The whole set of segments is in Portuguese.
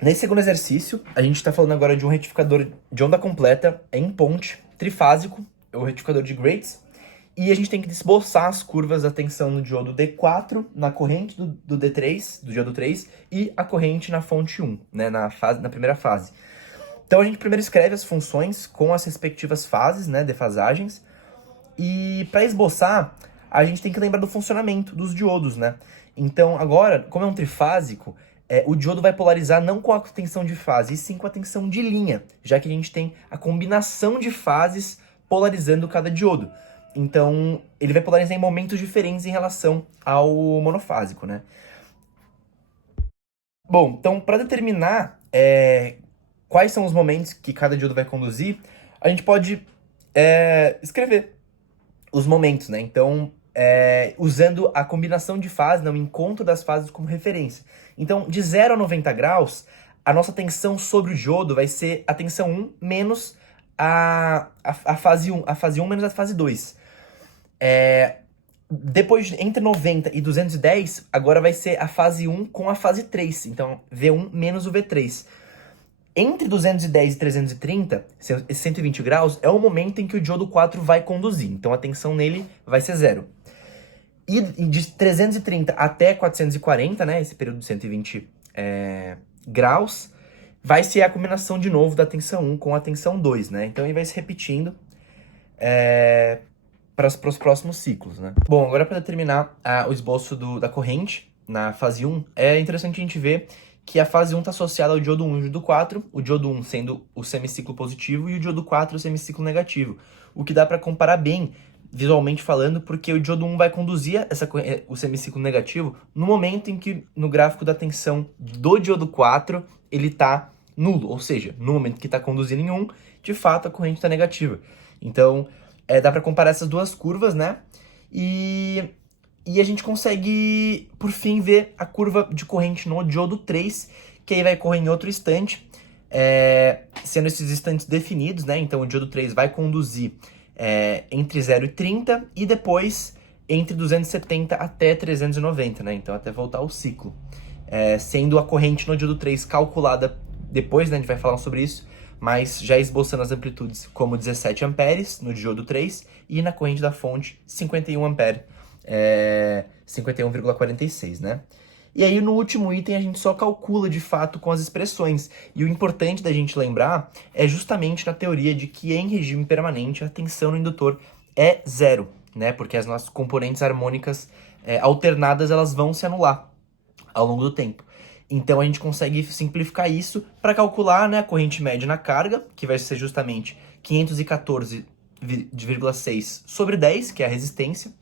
Nesse segundo exercício, a gente está falando agora de um retificador de onda completa em ponte, trifásico, o retificador de Grates, e a gente tem que esboçar as curvas da tensão no diodo D4, na corrente do D3, do diodo 3, e a corrente na fonte 1, né, na primeira fase. Então a gente primeiro escreve as funções com as respectivas fases, né, defasagens, e para esboçar, a gente tem que lembrar do funcionamento dos diodos, né? Então agora, como é um trifásico, o diodo vai polarizar não com a tensão de fase, e sim com a tensão de linha, já que a gente tem a combinação de fases polarizando cada diodo. Então, ele vai polarizar em momentos diferentes em relação ao monofásico, né? Bom, então, para determinar quais são os momentos que cada diodo vai conduzir, a gente pode escrever os momentos, né? Então, usando a combinação de fases, né, o encontro das fases como referência. Então, de 0 a 90 graus, a nossa tensão sobre o diodo vai ser a tensão 1 menos a fase 1, a fase 1 menos a fase 2. Depois, entre 90 e 210, agora vai ser a fase 1 com a fase 3. Então, V1 menos o V3. Entre 210 e 330, esses 120 graus, é o momento em que o diodo 4 vai conduzir. Então, a tensão nele vai ser zero. E de 330 até 440, né, esse período de 120 graus, vai ser a combinação de novo da tensão 1 com a tensão 2, né? Então, ele vai se repetindo para os próximos ciclos, né? Bom, agora para determinar o esboço da corrente na fase 1, é interessante a gente ver que a fase 1 está associada ao diodo 1 e ao diodo 4, o diodo 1 sendo o semiciclo positivo e o diodo 4 o semiciclo negativo, o que dá para comparar bem, visualmente falando, porque o diodo 1 vai conduzir o semiciclo negativo no momento em que, no gráfico da tensão do diodo 4, ele está nulo, ou seja, no momento que está conduzindo em 1, de fato a corrente está negativa. Então, dá para comparar essas duas curvas, né? E a gente consegue, por fim, ver a curva de corrente no diodo 3, que aí vai correr em outro instante, sendo esses instantes definidos, né? Então, o diodo 3 vai conduzir entre 0 e 30 e depois entre 270 até 390, né? Então, até voltar ao ciclo. Sendo a corrente no diodo 3 calculada depois, né? A gente vai falar sobre isso, mas já esboçando as amplitudes como 17 amperes no diodo 3 e na corrente da fonte 51 ampere, 51,46, né? E aí no último item a gente só calcula de fato com as expressões. E o importante da gente lembrar é justamente na teoria de que em regime permanente a tensão no indutor é zero, né? Porque as nossas componentes harmônicas alternadas elas vão se anular ao longo do tempo. Então a gente consegue simplificar isso para calcular, né, a corrente média na carga, que vai ser justamente 514,6 sobre 10, que é a resistência,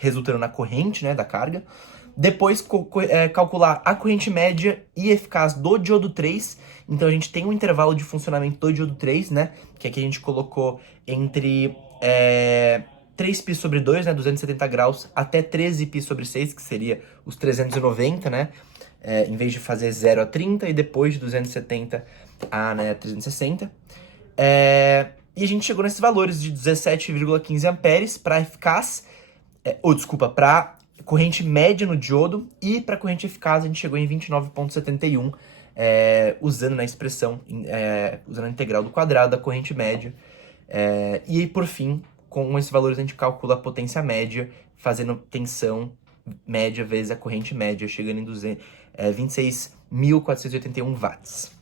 resultando na corrente, né, da carga. Depois calcular a corrente média e eficaz do diodo 3. Então a gente tem um intervalo de funcionamento do diodo 3, né, que aqui a gente colocou entre 3π sobre 2, né, 270 graus, até 13π sobre 6, que seria os 390, né, em vez de fazer 0 a 30 e depois de 270 a 360. E a gente chegou nesses valores de 17,15 amperes para eficaz, para corrente média no diodo, e para corrente eficaz a gente chegou em 29,71, usando na expressão, usando a integral do quadrado da corrente média. E aí, por fim, com esses valores a gente calcula a potência média, fazendo tensão média vezes a corrente média, chegando em 26.481 watts.